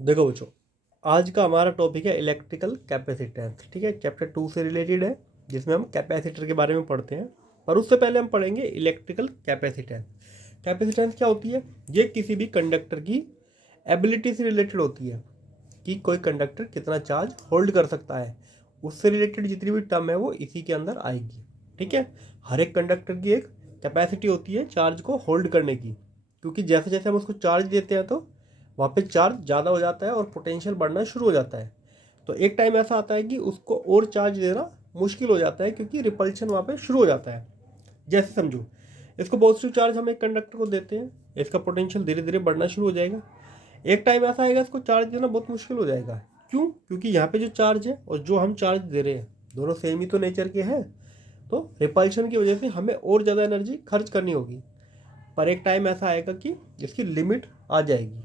देखो बच्चों, आज का हमारा टॉपिक है इलेक्ट्रिकल कैपेसिटेंस। ठीक है, चैप्टर 2 से रिलेटेड है, जिसमें हम कैपेसिटर के बारे में पढ़ते हैं। पर उससे पहले हम पढ़ेंगे इलेक्ट्रिकल कैपेसिटेंस। कैपेसिटेंस क्या होती है? ये किसी भी कंडक्टर की एबिलिटी से रिलेटेड होती है कि कोई कंडक्टर कितना चार्ज होल्ड कर सकता है। उससे रिलेटेड जितनी भी टर्म है वो इसी के अंदर आएगी। ठीक है, हर एक कंडक्टर की एक कैपेसिटी होती है चार्ज को होल्ड करने की, क्योंकि जैसे जैसे हम उसको चार्ज देते हैं तो वहाँ पे चार्ज ज़्यादा हो जाता है और पोटेंशियल बढ़ना शुरू हो जाता है। तो एक टाइम ऐसा आता है कि उसको और चार्ज देना मुश्किल हो जाता है, क्योंकि रिपल्शन वहाँ पे शुरू हो जाता है। जैसे समझो, इसको पॉजिटिव चार्ज हम एक कंडक्टर को देते हैं, इसका पोटेंशियल धीरे धीरे बढ़ना शुरू हो जाएगा। एक टाइम ऐसा आएगा इसको चार्ज देना बहुत मुश्किल हो जाएगा। क्यों? क्योंकि यहाँ पे जो चार्ज है और जो हम चार्ज दे रहे हैं दोनों सेम ही तो नेचर के हैं। तो रिपल्शन की वजह से हमें और ज़्यादा एनर्जी खर्च करनी होगी। पर एक टाइम ऐसा आएगा कि इसकी लिमिट आ जाएगी।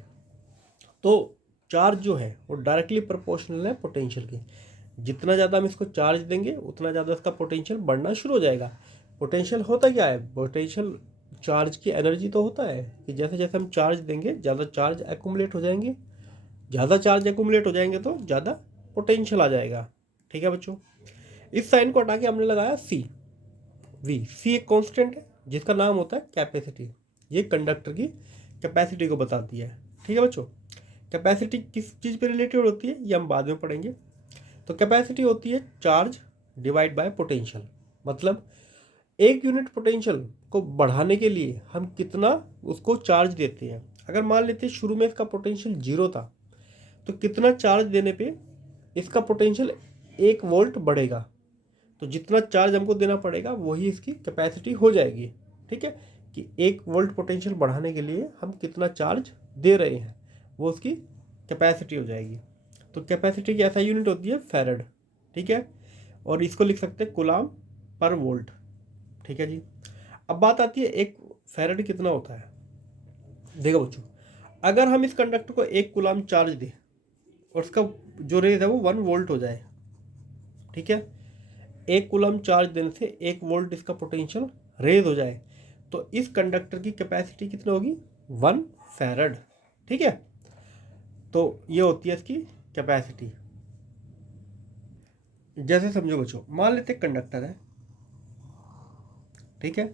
तो चार्ज जो है वो डायरेक्टली प्रोपोर्शनल है पोटेंशियल के। जितना ज़्यादा हम इसको चार्ज देंगे उतना ज़्यादा इसका पोटेंशियल बढ़ना शुरू हो जाएगा। पोटेंशियल होता क्या है? पोटेंशियल चार्ज की एनर्जी तो होता है कि जैसे जैसे हम चार्ज देंगे ज़्यादा चार्ज एक्यूमुलेट हो जाएंगे। ज़्यादा चार्ज एक्यूमुलेट हो जाएंगे तो ज़्यादा पोटेंशियल आ जाएगा। ठीक है बच्चों, इस साइन को हटा के हमने लगाया सी। वी सी एक कांस्टेंट है जिसका नाम होता है कैपेसिटी। ये कंडक्टर की कैपेसिटी को बताती है। ठीक है बच्चों, कैपेसिटी किस चीज़ पे रिलेटेड होती है ये हम बाद में पढ़ेंगे। तो कैपेसिटी होती है चार्ज डिवाइड बाय पोटेंशियल। मतलब एक यूनिट पोटेंशियल को बढ़ाने के लिए हम कितना उसको चार्ज देते हैं। अगर मान लेते हैं शुरू में इसका पोटेंशियल 0 था, तो कितना चार्ज देने पे इसका पोटेंशियल 1 वोल्ट बढ़ेगा। तो जितना चार्ज हमको देना पड़ेगा वही इसकी कैपेसिटी हो जाएगी। ठीक है, कि 1 वोल्ट पोटेंशियल बढ़ाने के लिए हम कितना चार्ज दे रहे हैं वो उसकी कैपेसिटी हो जाएगी। तो कैपेसिटी की ऐसा यूनिट होती है फैरड। ठीक है, और इसको लिख सकते हैं कूलाम पर वोल्ट। ठीक है जी। अब बात आती है एक फैरड कितना होता है। देखो बच्चों, अगर हम इस कंडक्टर को 1 कूलाम चार्ज दें और उसका जो रेज है वो 1 वोल्ट हो जाए। ठीक है, 1 कूलम चार्ज देने से 1 वोल्ट इसका पोटेंशियल रेज हो जाए, तो इस कंडक्टर की कैपेसिटी कितनी होगी? 1 फैरड। ठीक है, तो ये होती है इसकी कैपेसिटी। जैसे समझो बच्चों, मान लेते कंडक्टर है। ठीक है,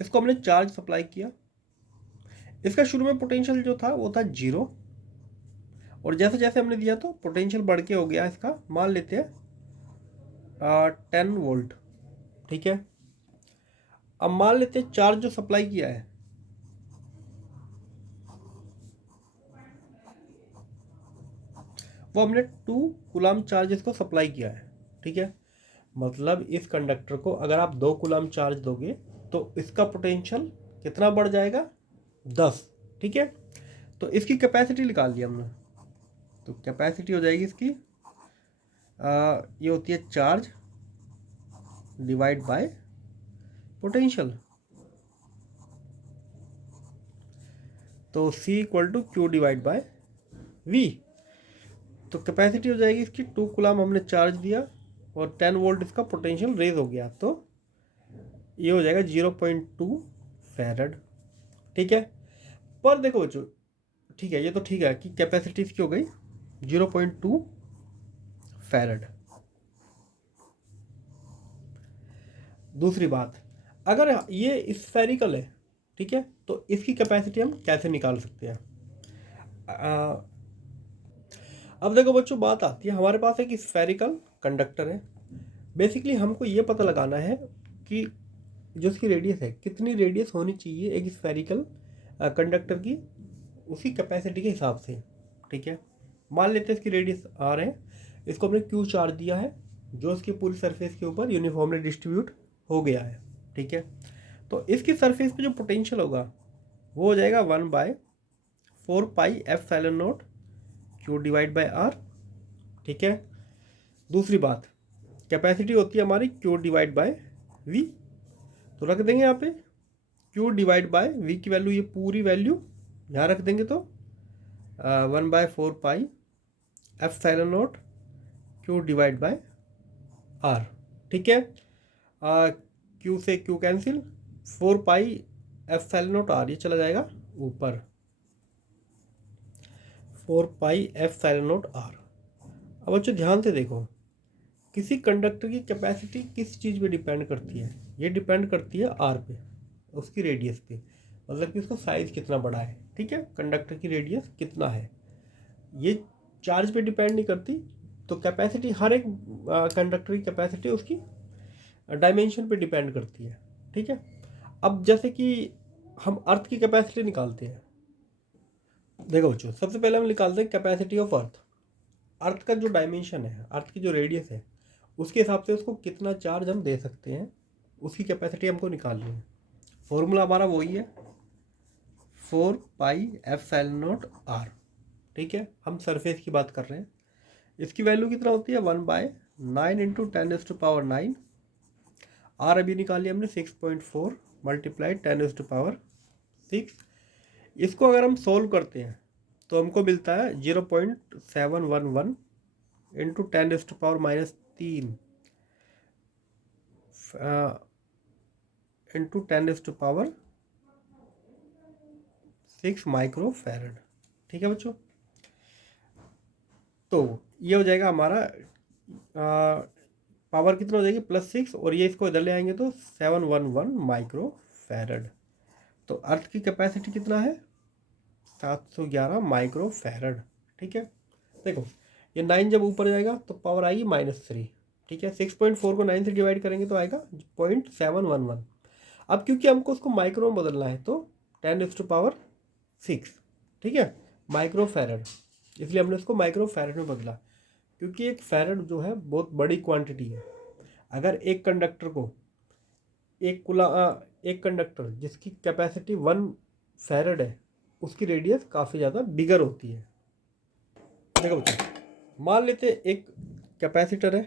इसको हमने चार्ज सप्लाई किया। इसका शुरू में पोटेंशियल जो था वो था 0, और जैसे जैसे हमने दिया तो पोटेंशियल बढ़ के हो गया इसका, मान लेते हैं 10 वोल्ट। ठीक है, अब मान लेते हैं चार्ज जो सप्लाई किया है वो हमने 2 कूलाम चार्ज इसको सप्लाई किया है। ठीक है, मतलब इस कंडक्टर को अगर आप 2 कूलाम चार्ज दोगे तो इसका पोटेंशियल कितना बढ़ जाएगा? 10। ठीक है, तो इसकी कैपेसिटी निकाल ली हमने। तो कैपेसिटी हो जाएगी इसकी ये होती है चार्ज डिवाइड बाय पोटेंशियल। तो C equal to Q divide by V। तो कैपेसिटी हो जाएगी इसकी 2 कूलाम हमने चार्ज दिया और 10 वोल्ट इसका पोटेंशियल रेज हो गया, तो ये हो जाएगा 0.2 फैरड। ठीक है, पर देखो बच्चों, ठीक है ये तो ठीक है कि कैपेसिटी इसकी हो गई 0.2 फैरड। दूसरी बात, अगर ये स्फेरिकल है, ठीक है, तो इसकी कैपेसिटी हम कैसे निकाल सकते हैं? अब देखो बच्चों, बात आती है हमारे पास एक स्फेरिकल कंडक्टर है। बेसिकली हमको ये पता लगाना है कि जो इसकी रेडियस है कितनी रेडियस होनी चाहिए एक स्फेरिकल कंडक्टर की, उसी कैपेसिटी के हिसाब से। ठीक है, मान लेते हैं इसकी रेडियस आर है, इसको हमने क्यू चार्ज दिया है जो इसकी पूरी सरफेस के ऊपर यूनिफॉर्मली डिस्ट्रीब्यूट हो गया है। ठीक है, तो इसकी सरफेस पे जो पोटेंशियल होगा वो हो जाएगा 1/4 पाई क्यू डिवाइड बाई आर। ठीक है, दूसरी बात, कैपेसिटी होती है हमारी क्यू डिवाइड बाय वी। तो रख देंगे यहाँ पे क्यू डिवाइड बाय वी की वैल्यू, ये पूरी वैल्यू यहाँ रख देंगे तो 1/4 पाई क्यू डिवाइड बाय आर। ठीक है, क्यू से क्यू कैंसिल, 4 पाई एफ आर ये चला जाएगा ऊपर। 4πε0r। अब बच्चों ध्यान से देखो, किसी कंडक्टर की कैपेसिटी किस चीज़ पे डिपेंड करती है? ये डिपेंड करती है आर पे, उसकी रेडियस पे, मतलब कि उसका साइज़ कितना बड़ा है। ठीक है, कंडक्टर की रेडियस कितना है, ये चार्ज पे डिपेंड नहीं करती। तो कैपेसिटी, हर एक कंडक्टर की कैपेसिटी उसकी डायमेंशन पे डिपेंड करती है। ठीक है, अब जैसे कि हम अर्थ की कैपेसिटी निकालते हैं। देखो बच्चों, सबसे पहले हम निकालते हैं कैपेसिटी ऑफ अर्थ। अर्थ का जो डायमेंशन है, अर्थ की जो रेडियस है, उसके हिसाब से उसको कितना चार्ज हम दे सकते हैं, उसकी कैपेसिटी हमको निकालनी है। फॉर्मूला हमारा वही है, 4πε0r। ठीक है, हम सरफेस की बात कर रहे हैं। इसकी वैल्यू कितना होती है? 1/9 इंटू 10⁻⁹। आर अभी निकाली हमने 6.4 मल्टीप्लाइड 10⁻⁶। इसको अगर हम सोल्व करते हैं तो हमको मिलता है 0.711 इंटू 10⁻³ इंटू 10⁻6 माइक्रोफैरड। ठीक है बच्चों, तो ये हो जाएगा हमारा पावर कितना हो जाएगी? +6, और ये इसको इधर ले आएंगे तो 711 माइक्रोफैरड। तो अर्थ की कैपेसिटी कितना है? 711 माइक्रोफैरड। ठीक है, देखो ये 9 जब ऊपर जाएगा तो पावर आएगी -3। ठीक है, 6.4 को 9 से डिवाइड करेंगे तो आएगा 0.711। अब क्योंकि हमको उसको माइक्रो में बदलना है तो 10⁻6, ठीक है, माइक्रोफैरड, इसलिए हमने उसको माइक्रोफैरड में बदला। क्योंकि एक फैरड जो है बहुत बड़ी क्वांटिटी है। अगर एक कंडक्टर को एक कंडक्टर जिसकी कैपेसिटी 1 फैरड है, उसकी रेडियस काफ़ी ज़्यादा बिगर होती है। देखो बच्चों, मान लेते हैं एक कैपेसिटर है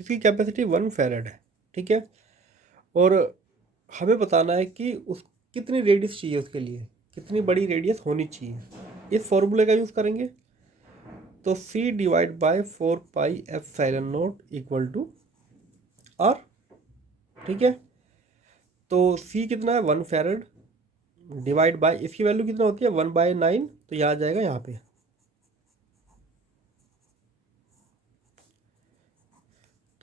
जिसकी कैपेसिटी 1 फैरड है। ठीक है, और हमें बताना है कि उस कितनी रेडियस चाहिए, उसके लिए कितनी बड़ी रेडियस होनी चाहिए। इस फॉर्मूले का यूज़ करेंगे तो C/4πε0 = R। ठीक है, तो C कितना है? 1 फैरड डिवाइड बाय, इसकी वैल्यू कितना होती है? 1/9, तो यहाँ आ जाएगा यहाँ पे।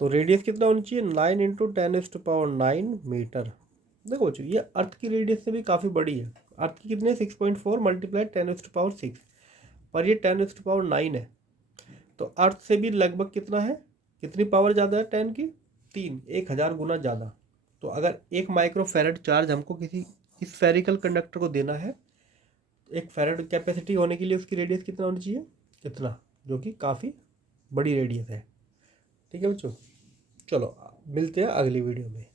तो रेडियस कितना होनी चाहिए? 9 इंटू 10⁻9 मीटर। देखो बच्चों, ये अर्थ की रेडियस से भी काफ़ी बड़ी है। अर्थ की कितनी है? 6.4 मल्टीप्लाइड 10⁻6, पर ये 10⁻9 है। तो अर्थ से भी लगभग कितना है, कितनी पावर ज़्यादा है? 10 की 3, 1000 गुना ज़्यादा। तो अगर 1 माइक्रोफैरड चार्ज हमको किसी इस स्फेरिकल कंडक्टर को देना है, एक फैरड कैपेसिटी होने के लिए उसकी रेडियस कितना होनी चाहिए? इतना, जो कि काफ़ी बड़ी रेडियस है। ठीक है बच्चों, चलो मिलते हैं अगली वीडियो में।